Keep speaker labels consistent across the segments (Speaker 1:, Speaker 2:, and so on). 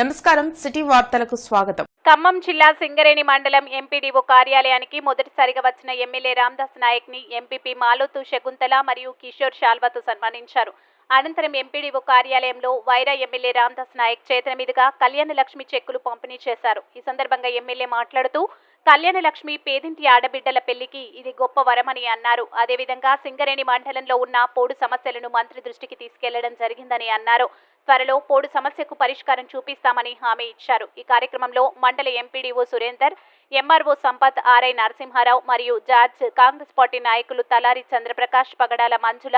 Speaker 1: నమస్కారం సిటీ వార్తలకు స్వాగతం.
Speaker 2: ఖమ్మం జిల్లా సింగరేణి మండలం ఎంపీడీఓ కార్యాలయానికి మొదటిసారిగా వచ్చిన ఎమ్మెల్యే రామ్దాస్ నాయక్ని ఎంపీపీ మాలోతు శకుంతల మరియు కిషోర్ శాల్వాతో సన్మానించారు. అనంతరం ఎంపీడీఓ కార్యాలయంలో వైరా ఎమ్మెల్యే రామ్దాస్ నాయక్ చేతుల మీదుగా కళ్యాణ లక్ష్మి చెక్కులు పంపిణీ చేశారు. ఈ సందర్భంగా ఎమ్మెల్యే మాట్లాడుతూ కళ్యాణ లక్ష్మి పేదింటి ఆడబిడ్డల పెళ్ళికి ఇది గొప్ప వరమని అన్నారు. అదేవిధంగా సింగరేణి మండలంలో ఉన్న పోడు సమస్యలను మంత్రి దృష్టికి తీసుకెళ్ళడం జరిగిందని అన్నారు. త్వరలో పోడు సమస్యకు పరిష్కారం చూపిస్తామని హామీ ఇచ్చారు. ఈ కార్యక్రమంలో మండల MPDO Surender MRO Sampath RI Narasimha Rao మరియు జార్జ్ కాంగ్రెస్ పార్టీ నాయకులు తలారి చంద్రప్రకాష్ పగడాల మంజుల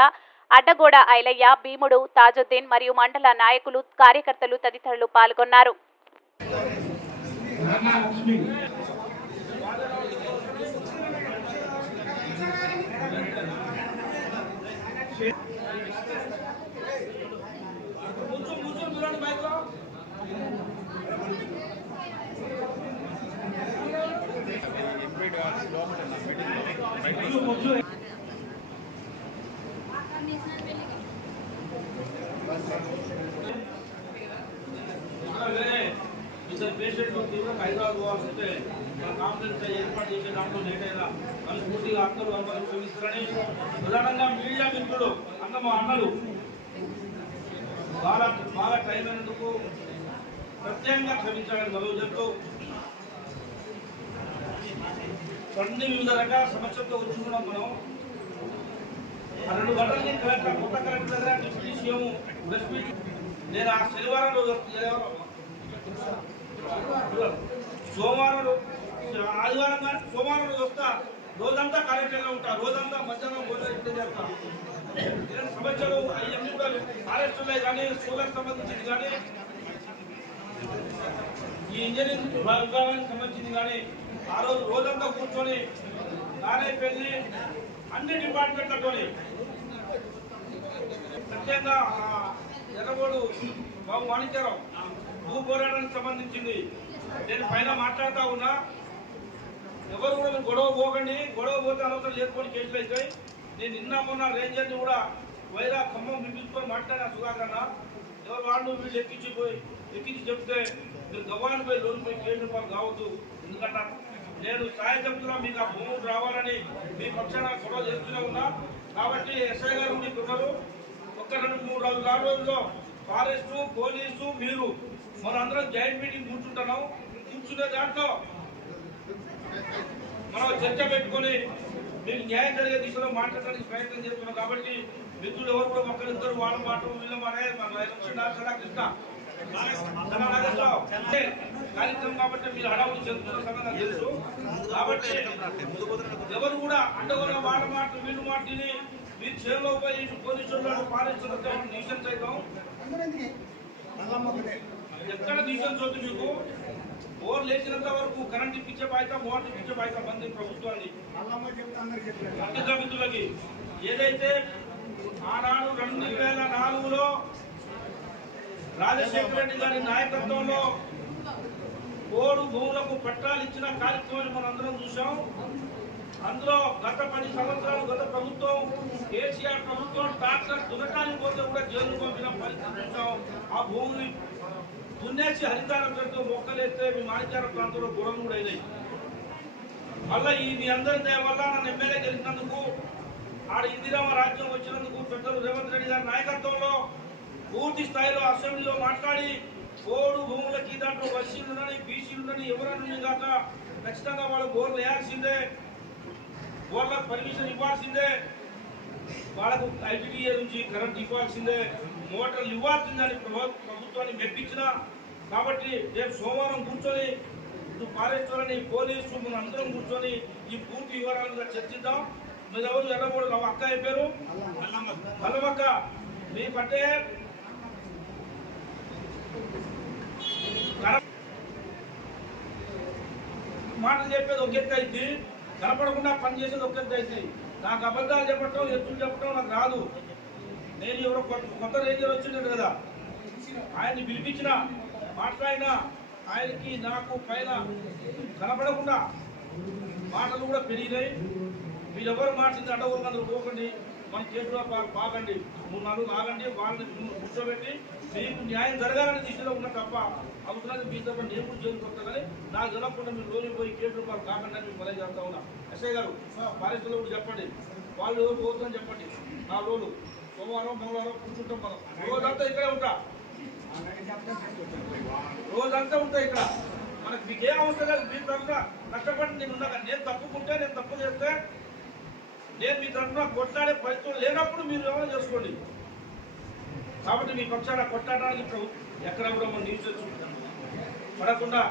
Speaker 2: అడ్డగోడ ఐలయ్య భీముడు తాజుద్దీన్ మరియు మండల నాయకులు కార్యకర్తలు తదితరులు పాల్గొన్నారు.
Speaker 3: ఇద్దరు పేషెంట్లు తీవ్రంగా హైదరాబాద్ పోవాల్సి ఉంటే మన కాన్ఫరెన్స్ ఏర్పాటు చేసే దాంట్లో లేట్ అయినా మనస్ఫూర్తిగా అందరూ అనుమతి క్షమిస్తారని ప్రధానంగా మీడియా మిత్రులు అన్న మా అన్నలు బాగా బాగా టైం అయినందుకు ప్రత్యేకంగా క్షమించాలని మనవి చెప్తూ అన్ని వివిధ రకాల సమస్యలతో వచ్చుకున్నాం మనం. ఆ రెండు గంటలకి కలెక్టర్ కొత్త కలెక్టర్ దగ్గర డిప్యూటీ సీఎం ప్రెస్ నేను ఆ శనివారం రోజు సోమవారం ఆదివారం కానీ సోమవారం రోజు వస్తా. రోజంతా కలెక్టర్లో ఉంటా. రోజంతా మధ్యాహ్నం భోజనం ఇప్పుడే చేస్తా. ఇలాంటి సమస్యలు అవన్నీ కూడా ఫారెస్ట్ కానీ సోలార్ సంబంధించింది కానీ ఈ ఇంజనీరింగ్ విభాగానికి సంబంధించింది కానీ ఆ రోజు రోజంతా కూర్చొని నానే అన్ని డిపార్ట్మెంట్లతోని ప్రత్యేకంగా ఎర్రగోడు బాబు మాణిక్యరావు భూ పోరాటానికి సంబంధించింది నేను పైన మాట్లాడుతూ ఉన్నా ఎవరు కూడా గొడవ పోకండి గొడవ పోతే అనవసరం చేసుకొని కేసులు అవుతాయి నేను నిన్న మొన్న రేంజర్ని కూడా వైరా ఖమ్మం పిలిపించుకొని మాట్లాడినా సుధాకర్ ఎవరు వాళ్ళు వీళ్ళు ఎక్కించి పోయి ఎక్కించి చెప్తే మీరు గవ్వాన్ని పోయి లోన్ పోయి కేసు రూపాయలు కావద్దు. ఎందుకంటే? నేను సాయ చెప్తున్నా మీకు ఆ భూములు రావాలని మీ పక్షాన గొడవ చేస్తూనే ఉన్నా. కాబట్టి ఎస్ఐ గారు మీకు ఉన్నారు ఒక్క రెండు మూడు రోజులు నాలుగు రోజుల్లో ఫారెస్ట్ పోలీసు మీరు మనందరం జాయింట్ మీటింగ్ కూర్చుంటున్నాం. కూర్చునే దాంట్లో మనం చర్చ పెట్టుకొని మీకు న్యాయం జరిగే దిశలో మాట్లాడడానికి ప్రయత్నం చేస్తున్నాం కాబట్టి మిత్రులు ఎవరు కూడా ఒకరిద్దరు వాళ్ళ మాట వీళ్ళ మన కృష్ణ కార్యక్రమం కాబట్టి మీరు హడావుడి చెందుతున్న సంగతి నాకు తెలుసు. కాబట్టి ఎవరు కూడా అండగొన్న వాళ్ళ మాట వీళ్ళు మాట విని మీరు చేరులో పోయి పోలీసులు అవుతాం ఎక్కడ డివిజన్స్ వద్దు మీకు? బోర్ లేచినంత వరకు కరెంట్ ఇప్పించే బాధ్యత మోటార్ ఇప్పించే బాధ్యత మంది ప్రభుత్వాన్ని మిత్రులకి ఏదైతే ఆనాడు రెండు వేల నాలుగులో రాజశేఖర రెడ్డి గారి నాయకత్వంలో కోడు భూములకు పట్టాలు ఇచ్చిన కార్యక్రమాన్ని మనం అందరం చూసాం అందులో గత పది సంవత్సరాలు గత ప్రభుత్వం కేసీఆర్ ప్రభుత్వం డాక్టర్ దునటానికి పోతే కూడా జైలు పంపిన పరిస్థితి చూసాం ఆ భూముని దున్నేసి హరితారం పేరుతో మొక్కలేస్తే మీ మాణిక్యాల ప్రాంతంలో గురం కూడా అయినాయి. మళ్ళీ ఈ మీ అందరి దయ వల్ల నన్ను ఎమ్మెల్యే గెలిచినందుకు ఆడ ఇందిరామ రాజ్యం వచ్చినందుకు పెద్దలు రేవంత్ రెడ్డి గారి నాయకత్వంలో పూర్తి స్థాయిలో అసెంబ్లీలో మాట్లాడి కోడు భూములకి దాంట్లో వసీలు ఉండని ఎవరన్నా కాక ఖచ్చితంగా వాళ్ళు బోర్లు వేయాల్సిందే బోర్లకు పర్మిషన్ ఇవ్వాల్సిందే వాళ్ళకు ఐటీడీఏ నుంచి కరెంట్ ఇవ్వాల్సిందే. మోటార్లు ఇవ్వాల్సిందని ప్రభుత్వాన్ని మెప్పించిన కాబట్టి రేపు సోమవారం కూర్చొని ఇటు పారేశ్వరని పోలీసు మన అందరం కూర్చొని ఈ పూర్తి వివరాలుగా చర్చిద్దాం. మీరు ఎవరు ఎర్రబోడు అక్క అయిపోయారు మల్లమక్క మీ పట్టే మాటలు చెప్పేది ఒక ఎత్తు అయింది కనపడకుండా పని చేసేది ఒక ఎత్తు అయింది నాకు అబద్ధాలు చెప్పటం ఎత్తులు చెప్పటం నాకు రాదు. నేను ఎవరో కొత్త కొత్త రేంజర్ వచ్చిండు కదా. ఆయన్ని పిలిపించిన మాట్లాడినా ఆయనకి నాకు పైన కనపడకుండా మాటలు కూడా పెరిగినాయి. మీరెవరు మాట్లాడింది అడ్డగోలు అందరూ పోకండి. మన కేసులో బాగండి మూడు నాలుగు ఆగండి వాళ్ళని కూర్చోబెట్టి మీకు న్యాయం జరగాలని దిశలో ఉన్న తప్ప అవసరాన్ని మీ తప్ప నేను కూడా జైలుకి వస్తా కానీ నాకు జరగకుండా మీరు రోజు పోయి కేసులు పాలు కాకుండా మీకు మళ్ళీ చేస్తా ఉన్నా. ఎస్ఐ గారు పారిశ్రమలో కూడా చెప్పండి. వాళ్ళు ఎవరు పోతుందని చెప్పండి. నా రోజు సోమవారం మంగళవారం కూర్చుంటాం మనం. రోజంతా ఇక్కడే ఉంటా. రోజంతా ఉంటా ఇక్కడ. మనకు మీకు ఏం అవసరం లేదు మీ తరఫున కష్టపడి నేను ఉన్నాక నేను తప్పుకుంటే నేను తప్పు చేస్తే. నేను మీ తరఫున కొట్లాడే పరిస్థితులు లేనప్పుడు మీరు ఏమైనా చేసుకోండి. కాబట్టి మీ పక్షాన కొట్లాడడానికి ఇప్పుడు ఎక్కడ కూడా మనం న్యూస్ చూపించాం పడకుండా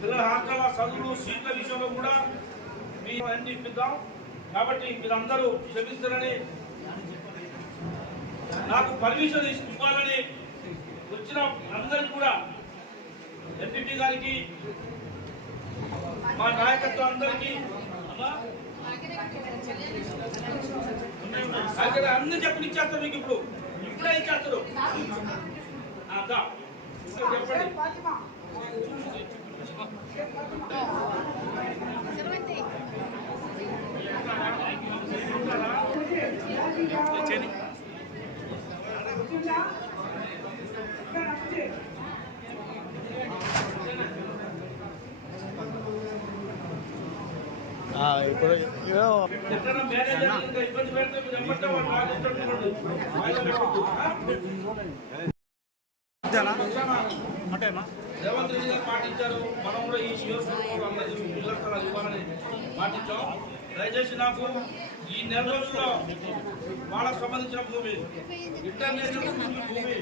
Speaker 3: పిల్లల హాస్టల్ చదువులు సీట్ల విషయంలో కూడా మీ అన్ని ఇప్పిద్దాం కాబట్టి మీరందరూ క్షమిస్తారని నాకు పర్మిషన్ ఇవ్వాలని వచ్చిన అందరికి కూడా ఎంపీపీ గారికి మా నాయకత్వం అందరికీ అక్కడ అన్ని చెప్పి ఇచ్చేస్తారు మీకు ఇప్పుడు. ఇప్పుడే ఇచ్చేస్తారు. చెప్పండి.
Speaker 4: అంటేనా
Speaker 3: రేవంత్ రెడ్డి గారు పాటించారు మనం కూడా ఈ స్థలాలు ఇవ్వాలని పాటించాం దయచేసి నాకు ఈ నెల రోజుల్లో వాళ్ళకు సంబంధించిన భూమి ఇంటర్నేషనల్ భూమి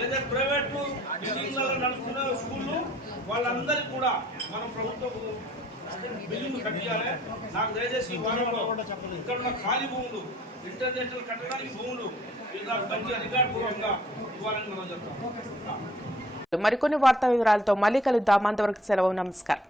Speaker 3: ఏదైతే ప్రైవేటు బిల్డింగ్లలో నడుస్తున్న స్కూళ్ళు వాళ్ళందరికీ కూడా మనం ప్రభుత్వం బిల్డింగ్ కట్టియాలి. నాకు దయచేసి వారంలో ఇక్కడ ఉన్న ఖాళీ భూములు ఇంటర్నేషనల్ కట్టడానికి భూములు ఇది నాకు మంచిగా ఇవ్వాలని మనం చెప్తాం.
Speaker 1: మరికొన్ని వార్తా వివరాలతో మళ్ళీ కలుద్దాం. అంతవరకు సెలవు. నమస్కారం.